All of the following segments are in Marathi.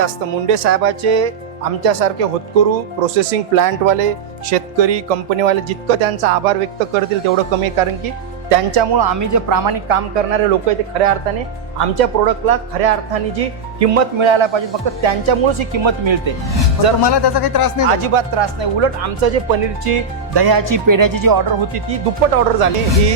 जास्त मुंडे साहेबाचे आमच्यासारखे होतकरू प्रोसेसिंग प्लांटवाले शेतकरी कंपनीवाले जितकं त्यांचा आभार व्यक्त करतील तेवढं कमी आहे, कारण की त्यांच्यामुळं आम्ही जे प्रामाणिक काम करणारे लोक आहेत ते खऱ्या अर्थाने आमच्या प्रोडक्टला खऱ्या अर्थाने जी किंमत मिळायला पाहिजे फक्त त्यांच्यामुळेच ही किंमत मिळते। जर मला त्याचा काही त्रास नाही, अजिबात त्रास नाही, उलट आमचं जे पनीरची दह्याची पेढ्याची जी ऑर्डर होती ती दुप्पट ऑर्डर झाली। ही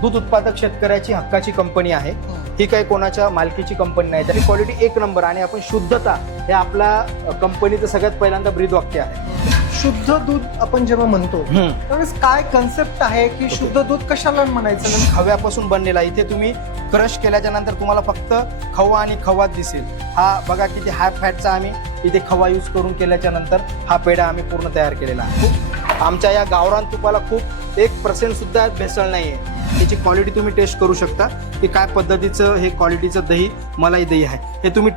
दूध उत्पादक शेतकऱ्याची हक्काची कंपनी आहे, ही काही कोणाच्या मालकीची कंपनी नाही। तरी क्वालिटी एक नंबर आणि आपण शुद्धता हे आपल्या कंपनीचं सगळ्यात पहिल्यांदा ब्रीद वाक्य आहे। शुद्ध दूध आपण जेव्हा म्हणतो त्यावेळेस काय कन्सेप्ट आहे की शुद्ध दूध कशाला म्हणायचं? खव्यापासून बनलेला, इथे तुम्ही क्रश केल्याच्या नंतर तुम्हाला फक्त खवा आणि खवाच दिसेल। हा बघा किती हाय फॅटचा आम्ही इथे खवा यूज करून केल्याच्या नंतर हा पेढा आम्ही पूर्ण तयार केलेला आहे। आमच्या या गावरान तुपाला खूप 1% सुद्धा भेसळ नाहीये। त्याची क्वालिटी तुम्ही टेस्ट करू शकता की काय पद्धतीचं हे क्वालिटीचं दही मलाई दही आहे। हे तुम्ही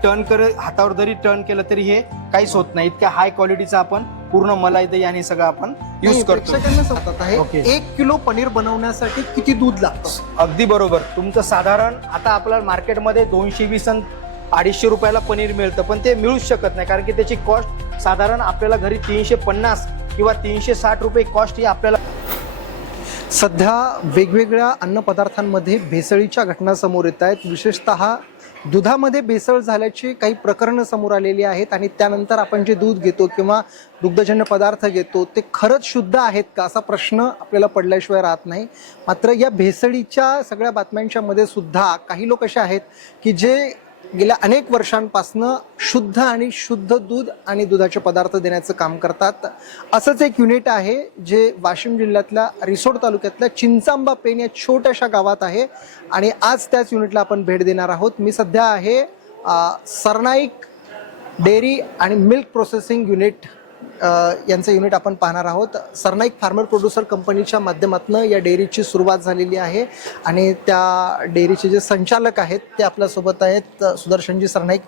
हातावर जरी टर्न केलं तरी हे काहीच होत नाही, इतक्या हाय क्वालिटीचं आपण पूर्ण मलाई दही आणि सगळं आपण यूज करतो। प्रेक्षकांना सांगतात आहे 1 किलो पनीर बनवण्यासाठी किती दूध लागतं? अगदी बरोबर, तुमचं साधारण आता आपल्या मार्केटमध्ये 220 आणि 250 रुपयाला पनीर मिळतं, पण ते मिळूच शकत नाही कारण की त्याची कॉस्ट साधारण आपल्याला घरी 350 किंवा 360 रुपये कॉस्ट ही आपल्याला। सध्या वेगवेगळ्या अन्नपदार्थांमध्ये भेसळीच्या घटना समोर येत आहेत, विशेषतः दुधामध्ये भेसळ झाल्याची काही प्रकरणं समोर आलेली आहेत आणि त्यानंतर आपण जे दूध घेतो किंवा दुग्धजन्य पदार्थ घेतो ते खरंच शुद्ध आहेत का असा प्रश्न आपल्याला पडल्याशिवाय राहत नाही। मात्र या भेसळीच्या सगळ्या बातम्यांच्या मध्ये सुद्धा काही लोक असे आहेत की जे गेल्या अनेक वर्षांपासनं शुद्ध आणि शुद्ध दूध आणि दुधाचे पदार्थ देण्याचं काम करतात। असंच एक युनिट आहे जे वाशिम जिल्ह्यातल्या रिसोड तालुक्यातल्या चिंचांबा पेन या छोट्याशा गावात आहे आणि आज त्याच युनिटला आपण भेट देणार आहोत। मी सध्या आहे सरनाईक डेअरी आणि मिल्क प्रोसेसिंग युनिट यांचं युनिट आपण पाहणार आहोत। सरनाईक फार्मर प्रोड्युसर कंपनीच्या माध्यमातून या डेअरीची सुरुवात झालेली आहे आणि त्या डेअरीचे जे संचालक आहेत ते आपल्यासोबत आहेत, सुदर्शनजी सरनाईक।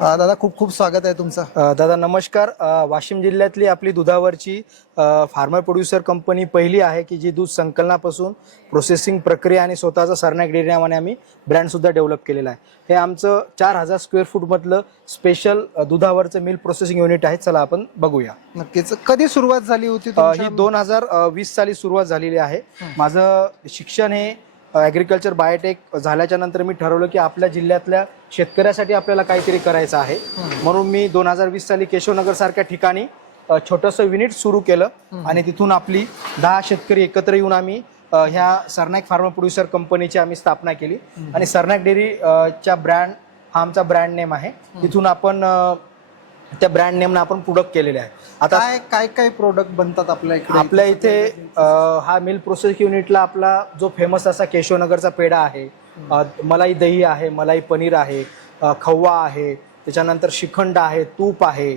दादा खूप खूप स्वागत आहे तुमचं। दादा नमस्कार। वाशिम जिल्ह्यातली आपली दुधावरची फार्मर प्रोड्युसर कंपनी पहिली आहे की जी दूध संकलनापासून प्रोसेसिंग प्रक्रिया आणि स्वतःचा सरनाईक डेअरी नावाने आम्ही ब्रँड सुद्धा डेव्हलप केलेला आहे। हे आमचं 4000 स्क्वेअर फूट मधलं स्पेशल दुधावरचं मिल्क प्रोसेसिंग युनिट आहे। चला आपण बघूया। नक्कीच, कधी सुरुवात झाली होती? ही 2020 साली सुरुवात झालेली आहे। माझं शिक्षण हे ॲग्रिकल्चर बायोटेक झाल्याच्या नंतर मी ठरवलं की आपल्या जिल्ह्यातल्या शेतकऱ्यासाठी आपल्याला काहीतरी करायचं आहे, म्हणून मी 2020 साली केशवनगर सारख्या ठिकाणी छोटंसं युनिट सुरू केलं आणि तिथून आपली 10 शेतकरी एकत्र येऊन आम्ही ह्या सरनाईक फार्मर प्रोड्युसर कंपनीची आम्ही स्थापना केली आणि सरनाईक डेअरी च्या ब्रँड हा आमचा ब्रँड नेम आहे। तिथून आपण त्या ब्रँड नेमनं आपण प्रोडक्ट केलेले आहे। आता काय काय प्रोडक्ट बनतात आपल्या इकडे? आपल्या इथे हा मिल्क प्रोसेस युनिटला आपला जो फेमस असा केशवनगरचा पेढा आहे, मलाई दही आहे, मलाई पनीर आहे, खवा आहे, त्याच्यानंतर श्रीखंड आहे, तूप आहे,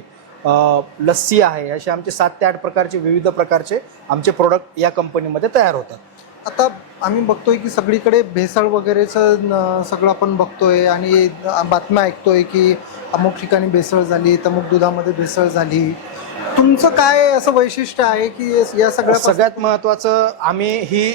लस्सी आहे, असे आमचे 7 ते 8 प्रकारचे विविध प्रकारचे आमचे प्रोडक्ट या कंपनीमध्ये तयार होतात। आता आम्ही बघतोय की सगळीकडे भेसळ वगैरेचं सगळं आपण बघतोय आणि बातम्या ऐकतोय की अमुक ठिकाणी भेसळ झाली, तमुक दुधामध्ये भेसळ झाली। तुमचं काय असं वैशिष्ट्य आहे की या सगळ्यात महत्वाचं, आम्ही ही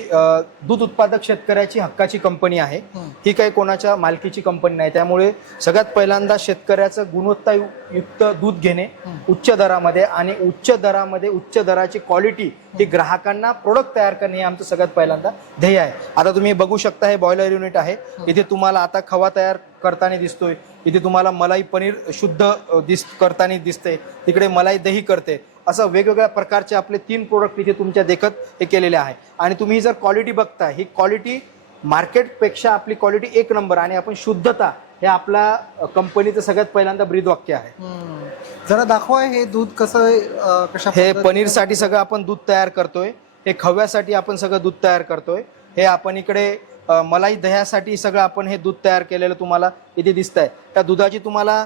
दूध उत्पादक शेतकऱ्याची हक्काची कंपनी आहे, ही काही कोणाच्या मालकीची कंपनी नाही। त्यामुळे सगळ्यात पहिल्यांदा शेतकऱ्याचं गुणवत्तायुक्त दूध घेणे उच्च दरामध्ये आणि उच्च दराची क्वालिटी ही ग्राहकांना प्रोडक्ट तयार करणे हे आमचं सगळ्यात पहिल्यांदा ध्येय आहे। आता तुम्ही बघू शकता हे बॉयलर युनिट आहे, इथे तुम्हाला आता खवा तयार करताना दिसतोय, इथे तुम्हाला मलाई पनीर शुद्ध करताना दिसते, तिकडे मलाई दही करते, असं वेगवेगळ्या प्रकारचे आपले 3 प्रोडक्ट इथे तुमच्या देखत हे केलेले आहे। आणि तुम्ही जर क्वालिटी बघता, ही क्वालिटी मार्केटपेक्षा आपली क्वालिटी एक नंबर आणि आपण शुद्धता हे आपल्या कंपनीचं सगळ्यात पहिल्यांदा ब्रीद वाक्य आहे। जरा दाखवा हे दूध कशा हे पनीरसाठी सगळं आपण दूध तयार करतोय, हे खव्यासाठी आपण सगळं दूध तयार करतोय, हे आपण इकडे मलाई दह्यासाठी सगळं आपण हे दूध तयार केलेलं तुम्हाला इथे दिसतंय। त्या दुधाची तुम्हाला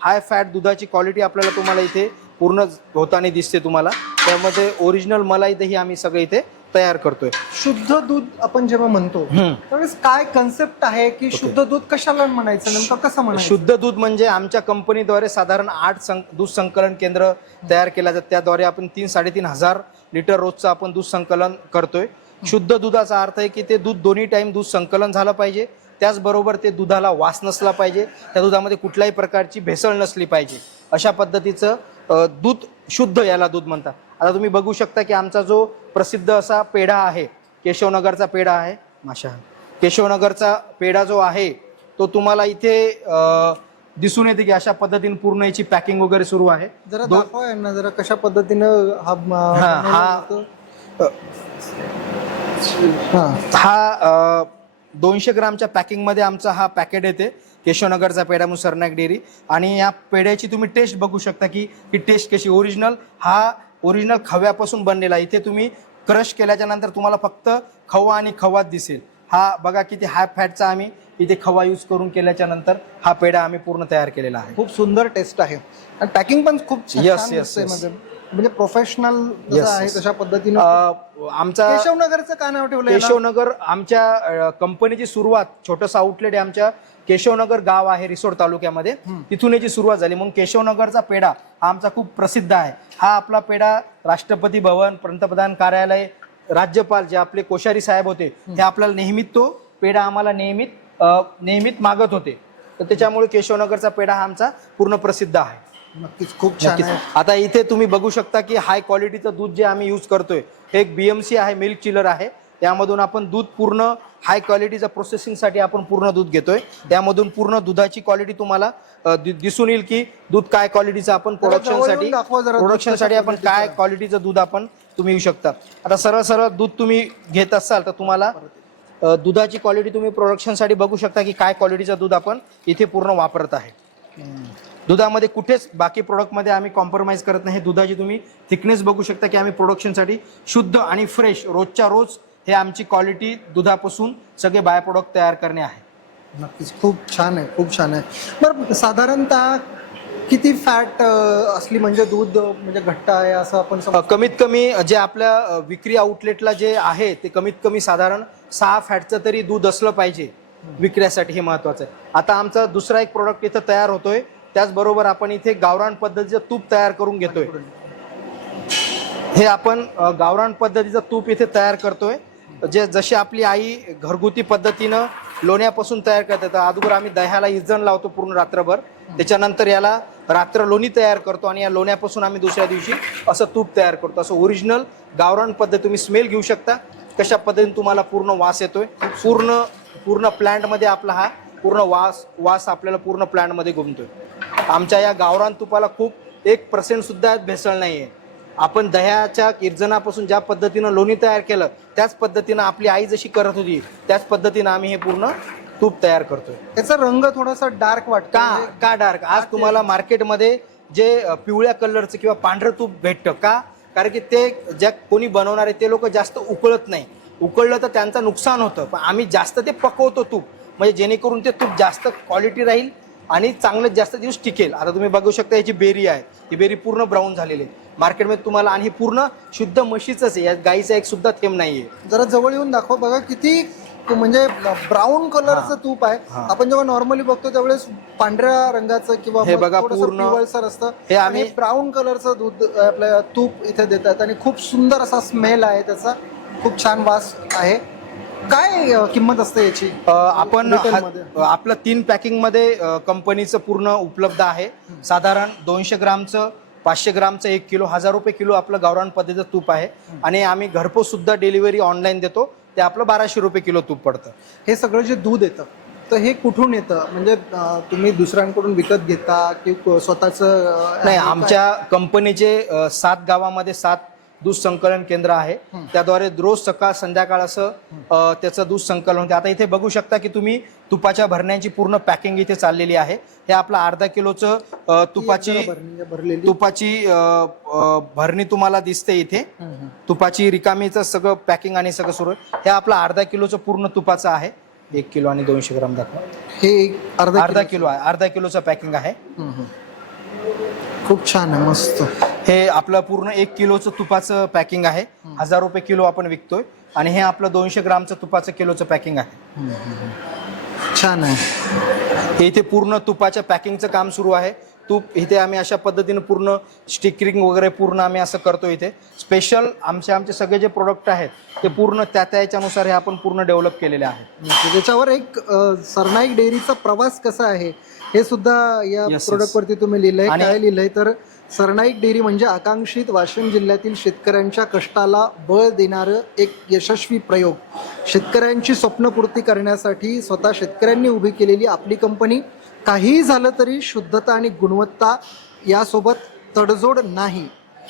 हाय फॅट दुधाची क्वालिटी आपल्याला तुम्हाला इथे पूर्ण होताना दिसते तुम्हाला, त्यामध्ये ओरिजिनल मलाई दही आम्ही सगळं इथे तयार करतोय। शुद्ध दूध आपण जेव्हा म्हणतो त्यावेळेस काय कन्सेप्ट आहे की शुद्ध दूध कशाला म्हणायचं, नेमकं कसं म्हणायचं? शुद्ध दूध म्हणजे आमच्या कंपनीद्वारे साधारण 8 दूध संकलन केंद्र तयार केल्या जातात, त्याद्वारे आपण 3-3.5 हजार लिटर रोजचं आपण दूध संकलन करतोय। शुद्ध दुधाचा अर्थ आहे की ते दूध दोन्ही टाइम दूध संकलन झालं पाहिजे, त्याचबरोबर ते दुधाला वास नसला पाहिजे, त्या दुधामध्ये कुठल्याही प्रकारची भेसळ नसली पाहिजे, अशा पद्धतीचं दूध शुद्ध याला दूध म्हणतात. आता तुम्ही बघू शकता की आमचा जो प्रसिद्ध असा पेढा आहे, केशवनगरचा पेढा आहे, केशवनगरचा पेढा जो आहे तो तुम्हाला इथे दिसून येते की अशा पद्धतीने पूर्ण याची पॅकिंग वगैरे सुरू आहे. जरा दाखवा यांना जरा कशा पद्धतीनं हा 200 ग्रामच्या पॅकिंग मध्ये आमचा हा पॅकेट येते, केशवनगरचा पेढा म्हणून सरनाईक डेअरी. आणि या पेढ्याची तुम्ही टेस्ट बघू शकता की ही टेस्ट कशी ओरिजिनल खव्यापासून बनलेला. इथे तुम्ही क्रश केल्याच्या नंतर तुम्हाला फक्त खवा आणि खवाच दिसेल. हा बघा किती हाय फॅटचा आम्ही इथे खवा यूज करून केल्याच्या नंतर हा पेढा आम्ही पूर्ण तयार केलेला आहे. खूप सुंदर टेस्ट आहे आणि पॅकिंग पण खूप Yes. म्हणजे प्रोफेशनल आहे तशा पद्धतीनं. आमचा केशवनगरचं का नाव ठेवलं? केशवनगर आमच्या कंपनीची सुरुवात, छोटंसं आउटलेट आहे आमच्या केशवनगर गाव आहे रिसोड तालुक्यामध्ये, तिथून याची सुरुवात झाली. म्हणून केशवनगरचा पेढा हा आमचा खूप प्रसिद्ध आहे. हा आपला पेढा राष्ट्रपती भवन, पंतप्रधान कार्यालय, राज्यपाल जे आपले कोश्यारी साहेब होते ते आपल्याला नेहमीच तो पेढा आम्हाला नेहमीच मागत होते. तर त्याच्यामुळे केशवनगरचा पेढा हा आमचा पूर्ण प्रसिद्ध आहे. नक्कीच खूप छान आहे. आता इथे तुम्ही बघू शकता की हाय क्वालिटीचं दूध जे आम्ही यूज करतोय हे एक BMC आहे, मिल्क चिलर आहे. त्यामधून आपण दूध पूर्ण हाय क्वालिटीचं प्रोसेसिंगसाठी आपण पूर्ण दूध घेतोय. त्यामधून पूर्ण दुधाची क्वालिटी तुम्हाला दिसून येईल की दूध काय क्वालिटीचं आपण प्रोडक्शनसाठी आपण काय क्वालिटीचं दूध आपण तुम्ही येऊ शकता. आता सरळ दूध तुम्ही घेत असाल तर तुम्हाला दुधाची क्वालिटी तुम्ही प्रोडक्शनसाठी बघू शकता की काय क्वालिटीचं दूध आपण इथे पूर्ण वापरत आहे. दुधामध्ये कुठेच बाकी प्रोडक्टमध्ये आम्ही कॉम्प्रोमाइज करत नाही. दुधाची तुम्ही थिकनेस बघू शकता की आम्ही प्रोडक्शनसाठी शुद्ध आणि फ्रेश रोजच्या रोज हे आमची क्वालिटी दुधापासून सगळे बाय प्रोडक्ट तयार करणे आहे. नक्कीच खूप छान आहे, खूप छान आहे. बरं, साधारणतः किती फॅट असली म्हणजे दूध म्हणजे घट्ट आहे असं आपण कमीत कमी जे आपल्या विक्री आउटलेटला जे आहे ते कमीत कमी साधारण 6 फॅटचं तरी दूध असलं पाहिजे विक्रीसाठी, हे महत्वाचं आहे. आता आमचा दुसरा एक प्रोडक्ट इथं तयार होतोय, त्याचबरोबर आपण इथे गावरान पद्धतीचं तूप तयार करून घेतोय. हे आपण गावरान पद्धतीचं तूप इथे तयार करतोय, जशी आपली आई घरगुती पद्धतीनं लोण्यापासून तयार करतात. अगोदर आम्ही दह्याला इजण लावतो पूर्ण रात्रभर, त्याच्यानंतर याला रात्र लोणी तयार करतो आणि या लोण्यापासून आम्ही दुसऱ्या दिवशी असं तूप तयार करतो. असं ओरिजिनल गावरान पद्धत तुम्ही स्मेल घेऊ शकता कशा पद्धतीने तुम्हाला पूर्ण वास येतोय. पूर्ण प्लांटमध्ये आपला हा पूर्ण वास आपल्याला पूर्ण प्लांटमध्ये घुमतोय. आमच्या या गावरान तुपाला खूप 1% सुद्धा भेसळ नाहीये. आपण दह्याच्या इर्जनापासून ज्या पद्धतीनं लोणी तयार केलं त्याच पद्धतीनं आपली आई जशी करत होती त्याच पद्धतीनं आम्ही हे पूर्ण तूप तयार करतोय. त्याचा रंग थोडासा डार्क वाटतो का डार्क? आज तुम्हाला मार्केटमध्ये जे पिवळ्या कलरचं किंवा पांढरं तूप भेटतं का? कारण की ते ज्या कोणी बनवणार आहे ते लोक जास्त उकळत नाही. उकळलं तर त्यांचं नुकसान होतं, पण आम्ही जास्त ते पकवतो तूप, म्हणजे जेणेकरून ते तूप जास्त क्वालिटी राहील आणि चांगलं जास्त दिवस टिकेल. आता तुम्ही बघू शकता याची बेरी आहे, ही बेरी पूर्ण ब्राऊन झालेली आहे मार्केटमध्ये तुम्हाला, आणि ही पूर्ण शुद्ध म्हशीच आहे, या गाईचा एक सुद्धा थेंब नाहीये. जरा जवळ येऊन दाखव, बघा किती म्हणजे ब्राऊन कलरचं तूप आहे. आपण जेव्हा नॉर्मली बघतो त्यावेळेस पांढऱ्या रंगाचं किंवा हे बघा पूर्ण पिवळसर असतं, हे आम्ही ब्राऊन कलरचं दूध आपल्या तूप इथे देतात आणि खूप सुंदर असा स्मेल आहे त्याचा, खूप छान वास आहे. काय किंमत असते याची? आपण आपलं 3 पॅकिंग मध्ये कंपनीचं पूर्ण उपलब्ध आहे. साधारण 200 ग्रामचं, 500 ग्रामचं, 1 किलो, 1000 रुपये किलो आपलं गावरान पद्धतीचं तूप आहे. आणि आम्ही घरपोच सुद्धा डिलिव्हरी ऑनलाईन देतो, ते आपलं 1200 रुपये किलो तूप पडतं. हे सगळं जे दूध येतं तर हे कुठून येतं? म्हणजे तुम्ही दुसऱ्यांकडून विकत घेता की स्वतःचं? नाही, आमच्या कंपनीचे 7 गावामध्ये 7 दूध संकलन केंद्र आहे. त्याद्वारे रोज सकाळ संध्याकाळ असं त्याचं दूध संकलन होते. आता इथे बघू शकता की तुम्ही तुपाच्या भरण्यांची पूर्ण पॅकिंग इथे चाललेली आहे. हे आपलं अर्धा किलोचं तुपाची भरणी तुम्हाला दिसते इथे. तुपाची रिकामीचं सगळं पॅकिंग आणि सगळं सुरू आहे. हे आपलं अर्धा किलोचं पूर्ण तुपाचं आहे. 1 किलो आणि 200 ग्राम दाखवा. हे अर्धा किलो आहे, अर्धा किलोचं पॅकिंग आहे. खूप छान आहे, मस्त. हे आपलं पूर्ण 1 किलोचं तुपाचं पॅकिंग आहे. 1000 रुपये किलो आपण विकतोय. आणि हे आपलं 200 ग्रामचं तुपाचं किलोचं पॅकिंग आहे. छान आहे. हे इथे पूर्ण तुपाच्या पॅकिंगचं काम सुरू आहे. तूप इथे आम्ही अशा पद्धतीने पूर्ण स्टिकरिंग वगैरे पूर्ण आम्ही असं करतो. इथे स्पेशल आमचे सगळे जे प्रोडक्ट आहेत ते पूर्ण त्या याच्यानुसार हे आपण पूर्ण डेव्हलप केलेले आहेत. त्याच्यावर एक सरनाईक डेअरीचा प्रवास कसा आहे हे सुद्धा या Yes, प्रोडक्ट वरती तुम्ही लिहिलंय. आणि- काय लिहिलंय तर सरनाईक डेअरी म्हणजे आकांक्षित वाशिम जिल्ह्यातील शेतकऱ्यांच्या कष्टाला बळ देणारं एक यशस्वी प्रयोग. शेतकऱ्यांची स्वप्नपूर्ती करण्यासाठी स्वतः शेतकऱ्यांनी उभी केलेली आपली कंपनी. काहीही झालं तरी शुद्धता आणि गुणवत्ता यासोबत तडजोड नाही,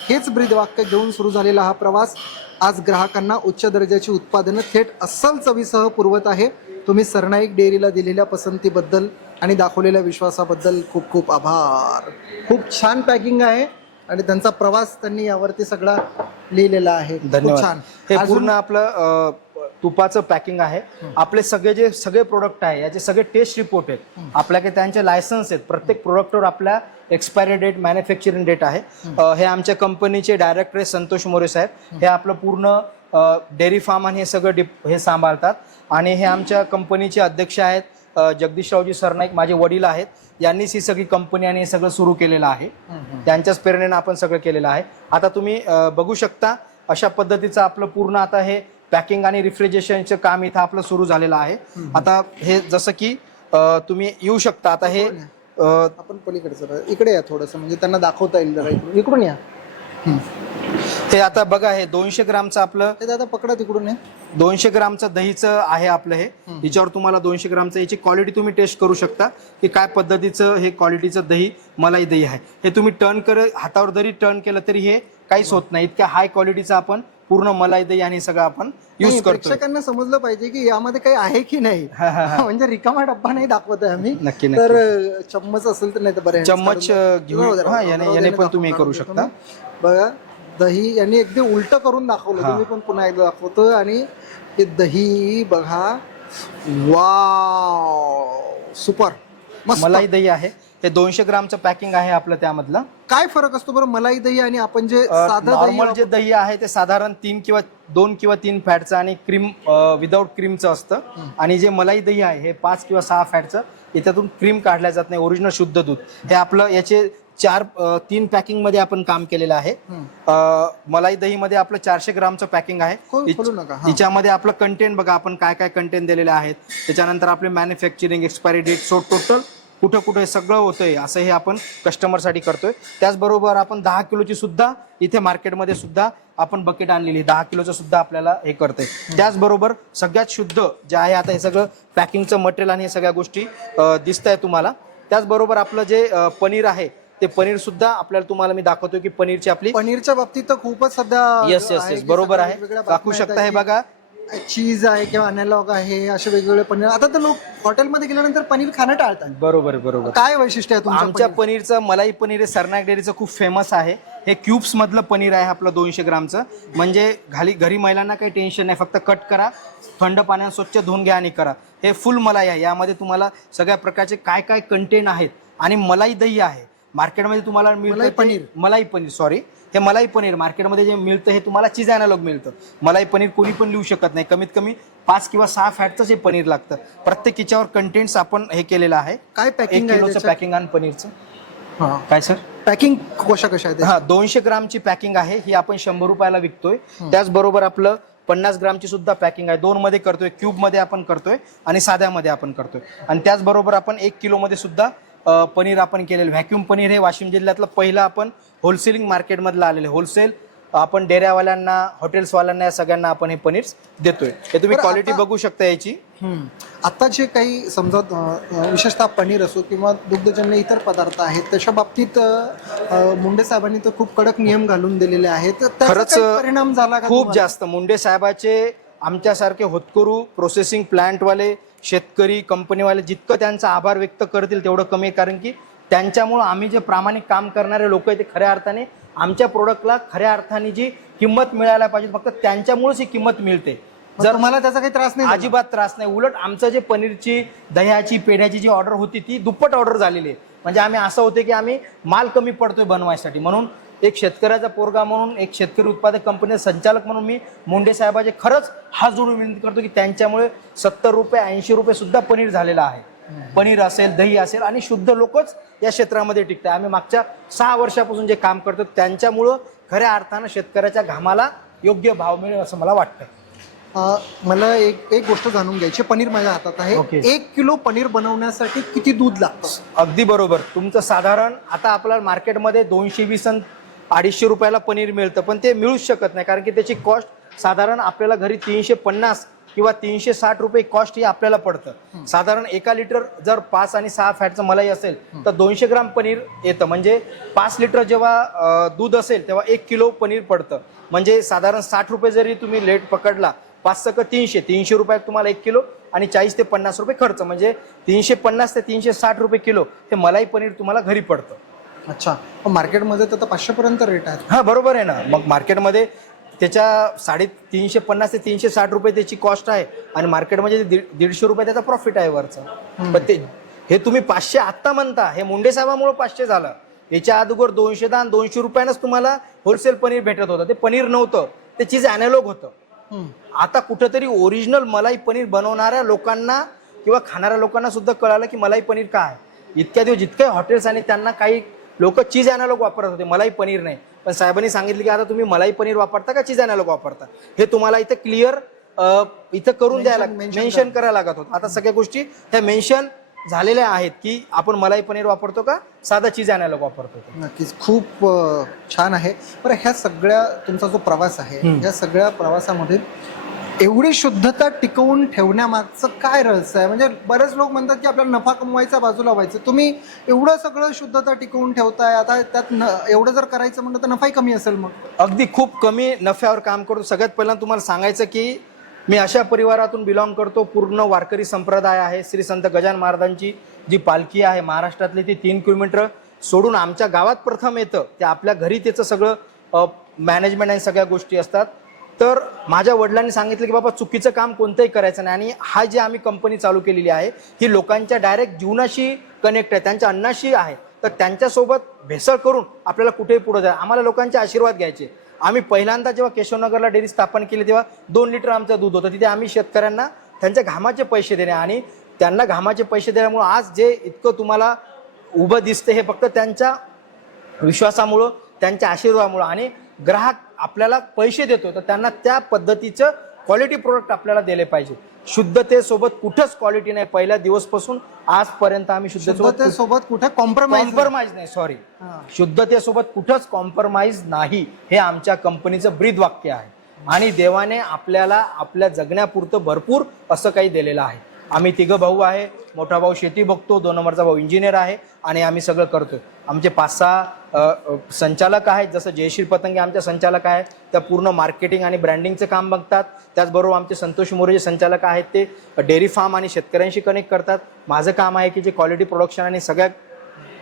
हेच ब्रीदवाक्य घेऊन सुरू झालेला हा प्रवास आज ग्राहकांना उच्च दर्जाची उत्पादनं थेट अस्सल चवीसह पुरवत आहे. तुम्ही सरनाईक डेअरीला दिलेल्या पसंतीबद्दल आणि दाखवलेल्या विश्वासाबद्दल खूप खूप आभार. खूप छान पॅकिंग आहे आणि त्यांचा प्रवास त्यांनी यावरती सगळा लिहिलेला आहे. खूप धन्यवाद. छान. हे अजून- पूर्ण आपलं तुपाचं पॅकिंग आहे. आपले सगळे प्रोडक्ट आहे याचे सगळे टेस्ट रिपोर्ट आहेत आपल्याकडे, त्यांचे लायसन्स आहेत. प्रत्येक प्रोडक्टवर आपल्या एक्सपायरी डेट, मॅन्युफॅक्चरिंग डेट आहे. हे आमच्या कंपनीचे डायरेक्टर आहे संतोष मोरे साहेब. हे आपलं पूर्ण डेअरी फार्म आणि हे सगळं हे सांभाळतात. आणि हे आमच्या कंपनीचे अध्यक्ष आहेत जगदीशरावजी सरनाईक, माझे वडील आहेत. यांनीच ही सगळी कंपनी आणि हे सगळं सुरू केलेलं आहे. त्यांच्याच प्रेरणेनं आपण सगळं केलेलं आहे. आता तुम्ही बघू शकता अशा पद्धतीचं आपलं पूर्ण आता हे पॅकिंग आणि रिफ्रिजरेशनचं काम इथं आपलं सुरू झालेलं आहे. आता हे जसं की तुम्ही येऊ शकता. आता हे आपण पलीकडचं इकडे या थोडंसं, म्हणजे त्यांना दाखवता येईल जरा. इकडून या. हे आता बघा, हे 200 ग्रामचं आपलं, हे दादा पकडा तिकडून. 200 ग्रामचं दहीचं आहे आपलं. हे याच्यावर तुम्हाला 200 ग्रामचं याची क्वालिटी तुम्ही टेस्ट करू शकता की काय पद्धतीचं हे क्वालिटीचं दही, मलाई दही आहे. हे तुम्ही हातावर जरी टर्न केलं तरी हे काहीच होत नाही. इतक्या हाय क्वालिटीचं आपण पूर्ण मलाई दही आणि सगळं आपण यूज करतो. प्रेक्षकांना समजलं पाहिजे की यामध्ये काही आहे की नाही. म्हणजे रिकामा डब्बा नाही दाखवत आहे आम्ही. नक्की तर चम्मच असेल तर नाही तर बरं चम्मच घेऊन याने पण तुम्ही करू शकता. बघा दही यांनी अगदी उलट करून दाखवलं. तुम्ही पण पुन्हा एकदा दाखवतो. आणि हे दही बघा, वाव, सुपर मस्त. मलाई दही आहे. हे 200 ग्रामचं पॅकिंग आहे आपलं. त्यामधलं काय फरक असतो बरं मलाई दही आणि आपण जे साधं नॉर्मल जे दही आहे ते साधारण 2 किंवा 3 फॅटचं आणि क्रीम विदाऊट क्रीमचं असतं. आणि जे मलाई दही आहे हे 5 किंवा 6 फॅटचं. याच्यातून क्रीम काढल्या जात नाही, ओरिजिनल शुद्ध दूध. हे आपलं याचे 3 पॅकिंग मध्ये आपण काम केलेलं आहे. मलाई दही मध्ये आपलं 400 ग्रामचं पॅकिंग आहे. तिच्यामध्ये आपलं कंटेंट बघा, आपण काय काय कंटेंट दिलेले आहेत. त्याच्यानंतर आपले manufacturing, expiry date, so total कुठं कुठं सगळं होतंय असं हे आपण कस्टमरसाठी करतोय. त्याचबरोबर आपण 10 किलोची सुद्धा इथे मार्केटमध्ये सुद्धा आपण बकेट आणलेली 10 किलोचं सुद्धा आपल्याला हे करतंय. त्याचबरोबर सगळ्यात शुद्ध जे आहे आता हे सगळं पॅकिंगचं मटेरियल आणि हे सगळ्या गोष्टी दिसत आहे तुम्हाला. त्याचबरोबर आपलं जे पनीर आहे ते पनीर सुद्धा आपल्याला तुम्हाला मी दाखवतोय की पनीरची आपली पनीरच्या बाबतीत तर खूपच सध्या येस बरोबर आहे. दाखवू शकता हे बघा, चीज आहे किंवा अनलॉग आहे, असे वेगवेगळे पनीर. आता तर लोक हॉटेलमध्ये गेल्यानंतर पनीर खाणं टाळतात. बरोबर. काय वैशिष्ट्य आहे तुमच्या आमच्या पनीरचं मलाई पनीर हे सरनाईक डेअरीचं खूप फेमस आहे. हे क्यूब्स मधलं पनीर आहे आपलं 200 ग्रामचं. म्हणजे घरी महिलांना काही टेन्शन नाही, फक्त कट करा, थंड पाण्यात स्वच्छ धुवून घ्या आणि करा. हे फुल मलाई आहे. यामध्ये तुम्हाला सगळ्या प्रकारचे काय काय कंटेंट आहेत. आणि मलाई दही आहे. मार्केटमध्ये तुम्हाला मलाई पनीर सॉरी, हे मलाई पनीर मार्केटमध्ये जे मिळतं हे तुम्हाला चीज अॅनालॉग मिळतं. मलाई पनीर कोणी पण लिहू शकत नाही. कमीत कमी 5 किंवा 6 फॅटचं हे पनीर लागतं. प्रत्येक याच्यावर कंटेंट्स आपण हे केलेलं आहे. काय पॅकिंग 1 किलोचं पॅकिंग आणि पनीरचं काय सर पॅकिंग कशा आहे? 200 ग्रामची पॅकिंग आहे. ही आपण 100 रुपयाला विकतोय. त्याचबरोबर आपलं 50 ग्रामची सुद्धा पॅकिंग आहे. 2 मध्ये करतोय, क्यूब मध्ये आपण करतोय आणि साध्यामध्ये आपण करतोय. आणि त्याचबरोबर आपण 1 किलो मध्ये सुद्धा पनीर आपण केलेलं. व्हॅक्यूम पनीर हे वाशिम जिल्ह्यातलं पहिलं आपण होलसेलिंग मार्केटमधलं आलेलं. होलसेल आपण डेऱ्यावाल्यांना, हॉटेल्सवाल्यांना, या सगळ्यांना आपण हे पनीर देतोय. हे तुम्ही क्वालिटी बघू शकता याची. आता जे काही समजा विशेषतः पनीर असो किंवा दुग्धजन्य इतर पदार्थ आहेत त्याच्या बाबतीत मुंडे साहेबांनी तर खूप कडक नियम घालून दिलेले आहेत. खरंच परिणाम झाला का खूप जास्त. मुंडे साहेबाचे आमच्यासारखे होतकरू, प्रोसेसिंग प्लांटवाले, शेतकरी, कंपनीवाले जितकं त्यांचा आभार व्यक्त करतील तेवढं कमी आहे. कारण की त्यांच्यामुळं आम्ही जे प्रामाणिक काम करणारे लोक आहेत ते खऱ्या अर्थाने आमच्या प्रोडक्टला खऱ्या अर्थाने जी किंमत मिळायला पाहिजे फक्त त्यांच्यामुळेच ही किंमत मिळते. जर मला त्याचा काही त्रास नाही, अजिबात त्रास नाही. उलट आमचं जे पनीरची, दह्याची, पेढ्याची जी ऑर्डर होती ती दुप्पट ऑर्डर झालेली आहे. म्हणजे आम्ही असं होतं की आम्ही माल कमी पडतोय बनवायसाठी, म्हणून एक शेतकऱ्याचा पोरगा म्हणून, एक शेतकरी उत्पादक कंपनीचा संचालक म्हणून मी मुंडे साहेबाचे खरंच हात जोडून विनंती करतो की त्यांच्यामुळे 70 रुपये 80 रुपये सुद्धा पनीर झालेलं आहे. पनीर असेल, दही असेल आणि शुद्ध लोकच या क्षेत्रामध्ये टिकत आहे. आम्ही मागच्या 6 वर्षापासून जे काम करतो त्यांच्यामुळं खऱ्या अर्थानं शेतकऱ्याच्या घामाला योग्य भाव मिळेल असं मला वाटतं. मला एक गोष्ट जाणून घ्यायची. पनीर माझ्या हातात आहे. ओके. 1 किलो पनीर बनवण्यासाठी किती दूध लागतं? अगदी बरोबर. तुमचं साधारण आता आपल्याला मार्केटमध्ये 220 आणि 250 रुपयाला पनीर मिळतं, पण ते मिळूच शकत नाही कारण की त्याची कॉस्ट साधारण आपल्याला घरी 350 किंवा 360 रुपये कॉस्ट ही आपल्याला पडतं. साधारण 1 लिटर जर 5 आणि 6 फॅटचं मलाई असेल तर 200 ग्राम पनीर येतं. म्हणजे 5 लिटर जेव्हा दूध असेल तेव्हा 1 किलो पनीर पडतं. म्हणजे साधारण 60 रुपये जरी तुम्ही लेट पकडला, 5 × 300 रुपयात तुम्हाला 1 किलो आणि 40 ते 50 रुपये खर्च, म्हणजे 350 ते 360 रुपये किलो हे मलाई पनीर तुम्हाला घरी पडतं. अच्छा, मार्केटमध्ये तर 500 पर्यंत रेट आहे. हा बरोबर आहे ना. मग मार्केटमध्ये त्याच्या 350 ते 360 रुपये त्याची कॉस्ट आहे आणि मार्केटमध्ये 150 रुपये त्याचा प्रॉफिट आहे वरचा. पण ते हे तुम्ही 500 आत्ता म्हणता, हे मुंडे साहेबामुळे 500 झालं. याच्या अगोदर 210 आणि 200 रुपयानंच तुम्हाला होलसेल पनीर भेटत होतं. ते पनीर नव्हतं, ते चीज अॅनालॉग होतं. आता कुठंतरी ओरिजिनल मलाई पनीर बनवणाऱ्या लोकांना किंवा खाणाऱ्या लोकांना सुद्धा कळालं की मलाई पनीर काय. इतक्या दिवस जितके हॉटेल्स आणि त्यांना काही लोक चीज अॅनालॉग वापरत होते, मलाई पनीर नाही. पण साहेबांनी सांगितलं की आता तुम्ही मलाई पनीर वापरता का चीज अॅनालॉग वापरता, हे तुम्हाला इथं क्लिअर इथं करून द्यायला मेन्शन करायला लागत होतं. आता सगळ्या गोष्टी ह्या मेन्शन झालेल्या आहेत की आपण मलाई पनीर वापरतो का साधा चीज अॅनालॉग वापरतो. नक्कीच खूप छान आहे. बरं, ह्या सगळ्या तुमचा जो प्रवास आहे, ह्या सगळ्या प्रवासामध्ये एवढी शुद्धता टिकवून ठेवण्यामागचं काय रहस्य आहे? म्हणजे बरेच लोक म्हणतात की आपल्याला नफा कमवायचा, बाजूला व्हायचं. तुम्ही एवढं सगळं शुद्धता टिकवून ठेवताय, आता त्यात एवढं जर करायचं म्हणलं तर नफाही कमी असेल. मग अगदी खूप कमी नफ्यावर काम करतो. सगळ्यात पहिल्यांदा तुम्हाला सांगायचं की मी अशा परिवारातून बिलॉंग करतो, पूर्ण वारकरी संप्रदाय आहे. श्री संत गजानन महाराजांची जी पालखी आहे महाराष्ट्रातली ती 3 किलोमीटर सोडून आमच्या गावात प्रथम येतं. ते आपल्या घरी त्याचं सगळं मॅनेजमेंट आणि सगळ्या गोष्टी असतात. तर माझ्या वडिलांनी सांगितलं की बाबा चुकीचं काम कोणतंही करायचं नाही. आणि हा जी आम्ही कंपनी चालू केलेली आहे ही लोकांच्या डायरेक्ट जीवनाशी कनेक्ट आहे, त्यांच्या अन्नाशी आहे. तर त्यांच्यासोबत भेसळ करून आपल्याला कुठेही पुढे जाय, आम्हाला लोकांचे आशीर्वाद घ्यायचे. आम्ही पहिल्यांदा जेव्हा केशवनगरला डेअरी स्थापन केली तेव्हा 2 लिटर आमचं दूध होतं. तिथे आम्ही शेतकऱ्यांना त्यांच्या घामाचे पैसे देणे आणि त्यांना घामाचे पैसे दिल्यामुळं आज जे इतकं तुम्हाला उभं दिसतं हे फक्त त्यांच्या विश्वासामुळं, त्यांच्या आशीर्वादामुळं. आणि ग्राहक आपल्याला पैसे देतो तर त्यांना त्या पद्धतीचं क्वालिटी प्रोडक्ट आपल्याला दिले पाहिजे. शुद्धतेसोबत कुठंच क्वालिटी नाही. पहिल्या दिवसपासून आजपर्यंत आम्ही शुद्धतेसोबत कुठे कॉम्प्रोमाइज नाही, सॉरी, शुद्धतेसोबत कुठंच कॉम्प्रोमाइज नाही, हे आमच्या कंपनीचं ब्रीद वाक्य आहे. आणि देवाने आपल्याला आपल्या जगण्यापुरतं भरपूर असं काही दिलेलं आहे. आम्ही 3 भाऊ आहे. मोठा भाऊ शेती बघतो, 2 नंबरचा भाऊ इंजिनियर आहे आणि आम्ही सगळं करतो. आमचे 5-6 संचालक आहेत. जसं जयश्री पतंगे आमच्या संचालक आहेत, त्या पूर्ण मार्केटिंग आणि ब्रँडिंगचं काम बघतात. त्याचबरोबर आमचे संतोष मोरे जे संचालक आहेत ते डेअरी फार्म आणि शेतकऱ्यांशी कनेक्ट करतात. माझं काम आहे की जे क्वालिटी प्रोडक्शन आणि सगळ्या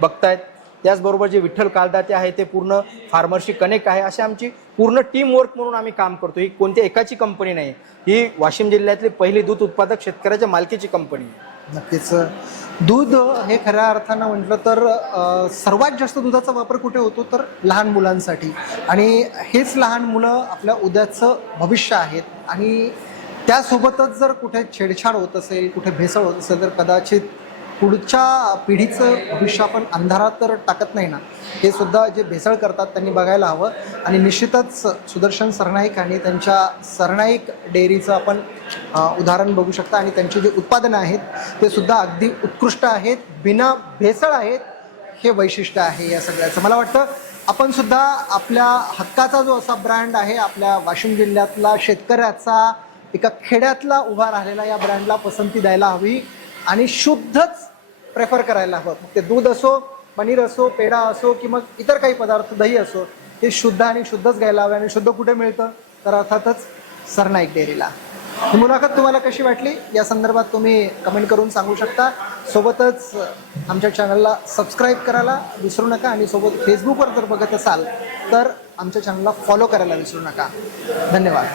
बघतायत. त्याचबरोबर जे विठ्ठल कालदाते आहे ते पूर्ण फार्मरशी कनेक्ट आहे. अशी आमची पूर्ण टीम वर्क म्हणून आम्ही काम करतो. ही कोणत्या एकाची कंपनी नाही, ही वाशिम जिल्ह्यातली पहिली दूध उत्पादक शेतकऱ्याच्या मालकीची कंपनी आहे. नक्कीच. दूध हे खऱ्या अर्थानं म्हटलं तर सर्वात जास्त दुधाचा वापर कुठे होतो तर लहान मुलांसाठी. आणि हेच लहान मुलं आपल्या उद्याचं भविष्य आहेत. आणि त्यासोबतच जर कुठे छेडछाड होत असेल, कुठे भेसळ होत असेल तर कदाचित पुढच्या पिढीचं भविष्य आपण अंधारात तर टाकत नाही ना. हे सुद्धा जे भेसळ करतात त्यांनी बघायला हवं. आणि निश्चितच सुदर्शन सरनाईक आणि त्यांच्या सरनाईक डेअरीचं आपण उदाहरण बघू शकता. आणि त्यांची जे उत्पादनं आहेत ते सुद्धा अगदी उत्कृष्ट आहेत, बिना भेसळ आहेत. हे वैशिष्ट्य आहे या सगळ्याचं. मला वाटतं आपण सुद्धा आपल्या हक्काचा जो असा ब्रँड आहे, आपल्या वाशिम जिल्ह्यातला शेतकऱ्याचा, एका खेड्यातला उभा राहिलेला या ब्रँडला पसंती द्यायला हवी आणि शुद्धच प्रेफर करायला हवं. मग ते दूध असो, पनीर असो, पेढा असो की मग इतर काही पदार्थ, दही असो, ते शुद्ध आणि शुद्धच घ्यायला हवे. आणि शुद्ध कुठे मिळतं तर अर्थातच सरनाईक डेअरीला. ही मुलाखत तुम्हाला कशी वाटली या संदर्भात तुम्ही कमेंट करून सांगू शकता. सोबतच आमच्या चॅनलला सबस्क्राईब करायला विसरू नका. आणि सोबत फेसबुकवर जर बघत असाल तर आमच्या चॅनलला फॉलो करायला विसरू नका. धन्यवाद.